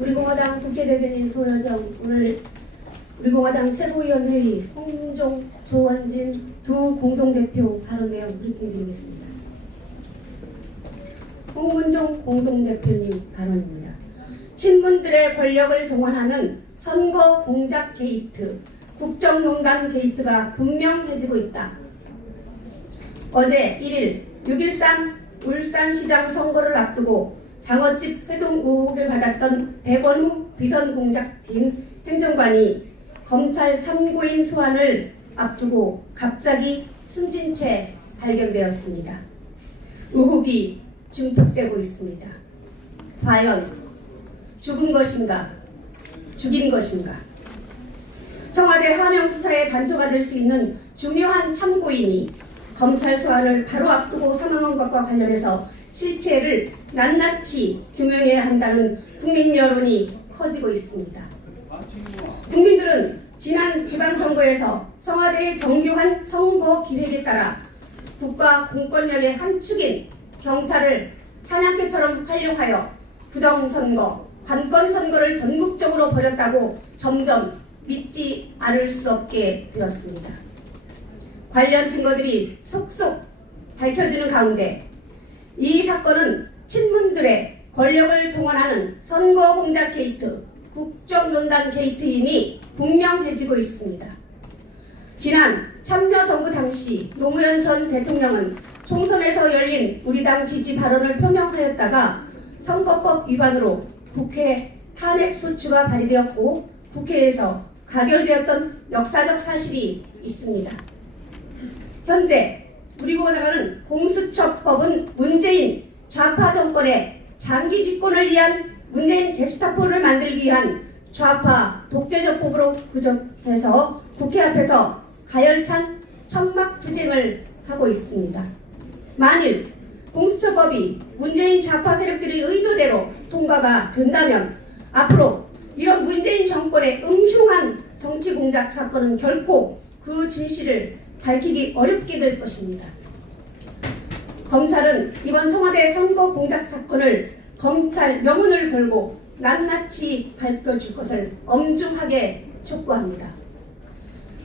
우리공화당 국제대변인 도여정, 오늘 우리공화당 최고위원회의 홍문종, 조원진 두 공동대표 발언 내용 브리핑드리겠습니다. 홍문종 공동대표님 발언입니다. 친문들의 권력을 동원하는 선거 공작 게이트, 국정농단 게이트가 분명해지고 있다. 어제 1일 6.13 울산시장 선거를 앞두고 장어집 회동 의혹을 받았던 백원우 비선공작팀 행정관이 검찰 참고인 소환을 앞두고 갑자기 숨진 채 발견되었습니다. 의혹이 증폭되고 있습니다. 과연 죽은 것인가? 죽인 것인가? 청와대 하명 수사의 단초가 될 수 있는 중요한 참고인이 검찰 소환을 바로 앞두고 사망한 것과 관련해서 실체를 낱낱이 규명해야 한다는 국민 여론이 커지고 있습니다. 국민들은 지난 지방선거에서 청와대의 정교한 선거 기획에 따라 국가 공권력의 한 축인 경찰을 사냥개처럼 활용하여 부정선거, 관건선거를 전국적으로 벌였다고 점점 믿지 않을 수 없게 되었습니다. 관련 증거들이 속속 밝혀지는 가운데 이 사건은 친문들의 권력을 동원하는 선거 공작 게이트, 국정농단 게이트임이 분명해지고 있습니다. 지난 참여정부 당시 노무현 전 대통령은 총선에서 열린 우리 당 지지 발언을 표명하였다가 선거법 위반으로 국회 탄핵소추가 발의되었고 국회에서 가결되었던 역사적 사실이 있습니다. 현재 우리공화당은 공수처법은 문재인 좌파 정권의 장기 집권을 위한 문재인 게스타포를 만들기 위한 좌파 독재적법으로 규정해서 국회 앞에서 가열찬 천막투쟁을 하고 있습니다. 만일 공수처법이 문재인 좌파 세력들의 의도대로 통과가 된다면 앞으로 이런 문재인 정권의 음흉한 정치 공작 사건은 결코 그 진실을 밝히기 어렵게 될 것입니다. 검찰은 이번 청와대 선거 공작 사건을 검찰 명운을 걸고 낱낱이 밝혀줄 것을 엄중하게 촉구합니다.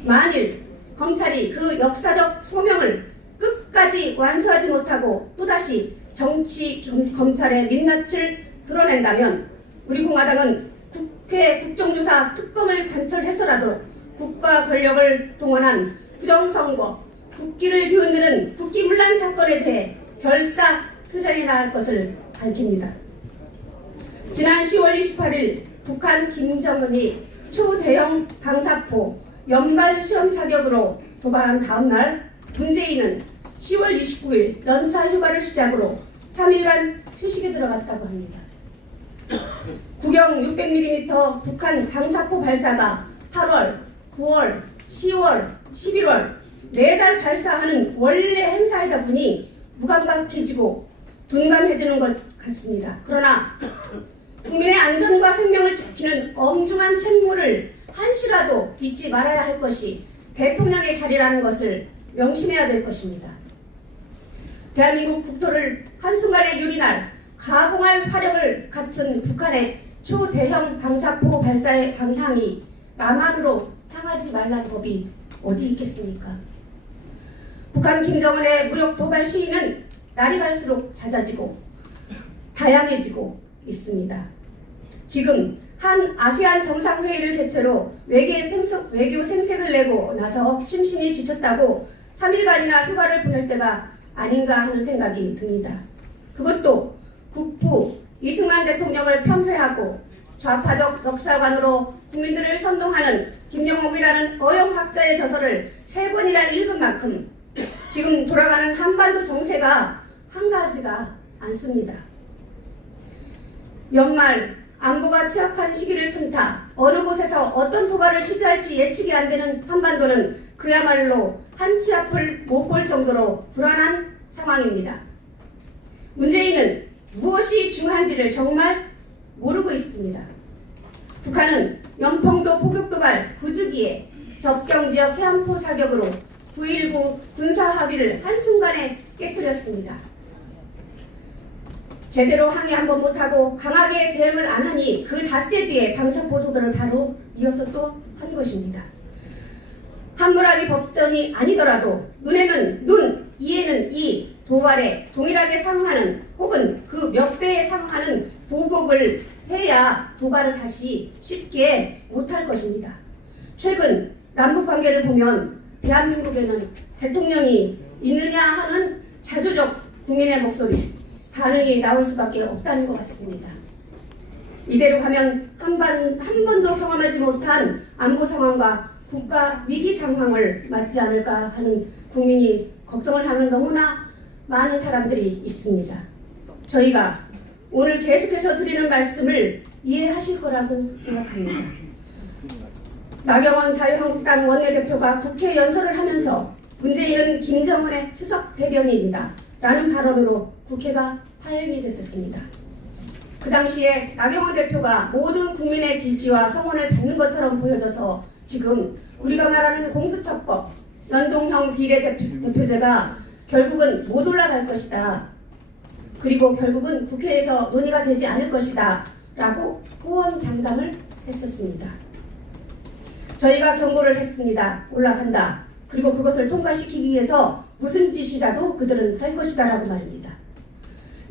만일 검찰이 그 역사적 소명을 끝까지 완수하지 못하고 또다시 정치 검찰의 민낯을 드러낸다면 우리 공화당은 국회 국정조사 특검을 관철해서라도 국가 권력을 동원한 부정선거, 국기를 뒤흔드는 국기문란 사건에 대해 결사투쟁에 나갈 것을 밝힙니다. 지난 10월 28일 북한 김정은이 초대형 방사포 연말 시험 자격으로 도발한 다음날 문재인은 10월 29일 연차 휴가를 시작으로 3일간 휴식에 들어갔다고 합니다. 구경 600mm 북한 방사포 발사가 8월, 9월, 10월, 11월 매달 발사하는 원래 행사이다 보니 무감각해지고 둔감해지는 것 같습니다. 그러나 국민의 안전과 생명을 지키는 엄중한 책무를 한시라도 잊지 말아야 할 것이 대통령의 자리라는 것을 명심해야 될 것입니다. 대한민국 국토를 한순간에 유린할 가공할 화력을 갖춘 북한의 초대형 방사포 발사의 방향이 남한으로 향하지 말라는 법이 어디 있겠습니까? 북한 김정은의 무력 도발 시위는 날이 갈수록 잦아지고 다양해지고 있습니다. 지금 한 아세안 정상회의를 개최로 외교 생색을 내고 나서 심신이 지쳤다고 3일간이나 휴가를 보낼 때가 아닌가 하는 생각이 듭니다. 그것도 국부 이승만 대통령을 편회하고 좌파적 역사관으로 국민들을 선동하는 김영옥이라는 어영학자의 저서를 3권이나 읽은 만큼 지금 돌아가는 한반도 정세가 한가하지가 않습니다. 연말 안보가 취약한 시기를 숨타 어느 곳에서 어떤 도발을 시도할지 예측이 안 되는 한반도는 그야말로 한치 앞을 못 볼 정도로 불안한 상황입니다. 문재인은 무엇이 중요한지를 정말 모르고 있습니다. 북한은 연평도 포격도발 9주기에 접경지역 해안포 사격으로 9.19 군사합의를 한순간에 깨뜨렸습니다. 제대로 항의 한번 못하고 강하게 대응을 안 하니 그 닷새 뒤에 방사포도를 바로 이어서 또 한 것입니다. 함무라비 법전이 아니더라도 눈에는 눈, 이에는 이, 도발에 동일하게 상응하는 혹은 그 몇 배에 상응하는 보복을 해야 도발을 다시 쉽게 못할 것입니다. 최근 남북관계를 보면 대한민국에는 대통령이 있느냐 하는 자주적 국민의 목소리, 반응이 나올 수밖에 없다는 것 같습니다. 이대로 가면 한 번도 경험하지 못한 안보 상황과 국가 위기 상황을 맞지 않을까 하는 국민이 걱정을 하는 너무나 많은 사람들이 있습니다. 저희가 오늘 계속해서 드리는 말씀을 이해하실 거라고 생각합니다. 나경원 자유한국당 원내대표가 국회 연설을 하면서 문재인은 김정은의 수석 대변인이다 라는 발언으로 국회가 파행이 됐었습니다. 그 당시에 나경원 대표가 모든 국민의 지지와 성원을 받는 것처럼 보여져서 지금 우리가 말하는 공수처법, 연동형 비례대표제가 결국은 못 올라갈 것이다. 그리고 결국은 국회에서 논의가 되지 않을 것이다. 라고 호언장담을 했었습니다. 저희가 경고를 했습니다. 올라간다. 그리고 그것을 통과시키기 위해서 무슨 짓이라도 그들은 할 것이다 라고 말입니다.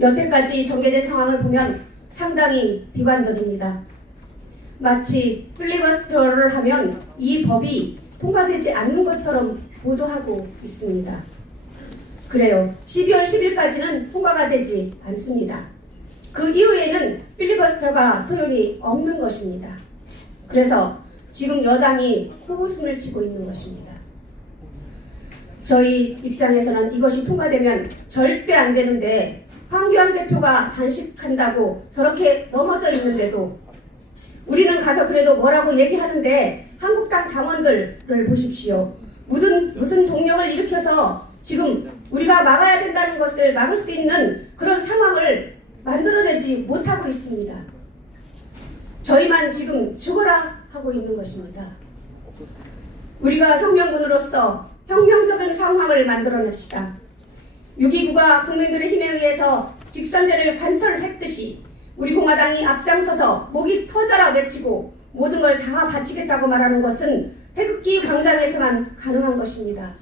여태까지 전개된 상황을 보면 상당히 비관적입니다. 마치 필리버스터를 하면 이 법이 통과되지 않는 것처럼 보도하고 있습니다. 그래요. 12월 10일까지는 통과가 되지 않습니다. 그 이후에는 필리버스터가 소용이 없는 것입니다. 그래서 지금 여당이 코웃음을 치고 있는 것입니다. 저희 입장에서는 이것이 통과되면 절대 안 되는데 황교안 대표가 단식한다고 저렇게 넘어져 있는데도 우리는 가서 그래도 뭐라고 얘기하는데 한국당 당원들을 보십시오. 무슨 동력을 일으켜서 지금 우리가 막아야 된다는 것을 막을 수 있는 그런 상황을 만들어내지 못하고 있습니다. 저희만 지금 죽어라 하고 있는 것입니다. 우리가 혁명군으로서 혁명적인 상황을 만들어냅시다. 6.29가 국민들의 힘에 의해서 직선제를 관철했듯이 우리 공화당이 앞장서서 목이 터져라 외치고 모든 걸 다 바치겠다고 말하는 것은 태극기 광장에서만 가능한 것입니다.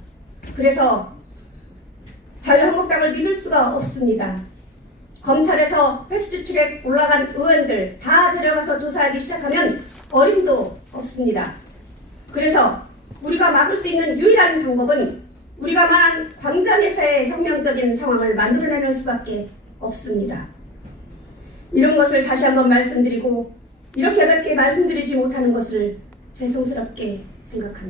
그래서 자유한국당을 믿을 수가 없습니다. 검찰에서 패스트트랙 올라간 의원들 다 데려가서 조사하기 시작하면 어림도 없습니다. 그래서 우리가 막을 수 있는 유일한 방법은 우리가 말한 광장에서의 혁명적인 상황을 만들어내는 수밖에 없습니다. 이런 것을 다시 한번 말씀드리고 이렇게밖에 말씀드리지 못하는 것을 죄송스럽게 생각합니다.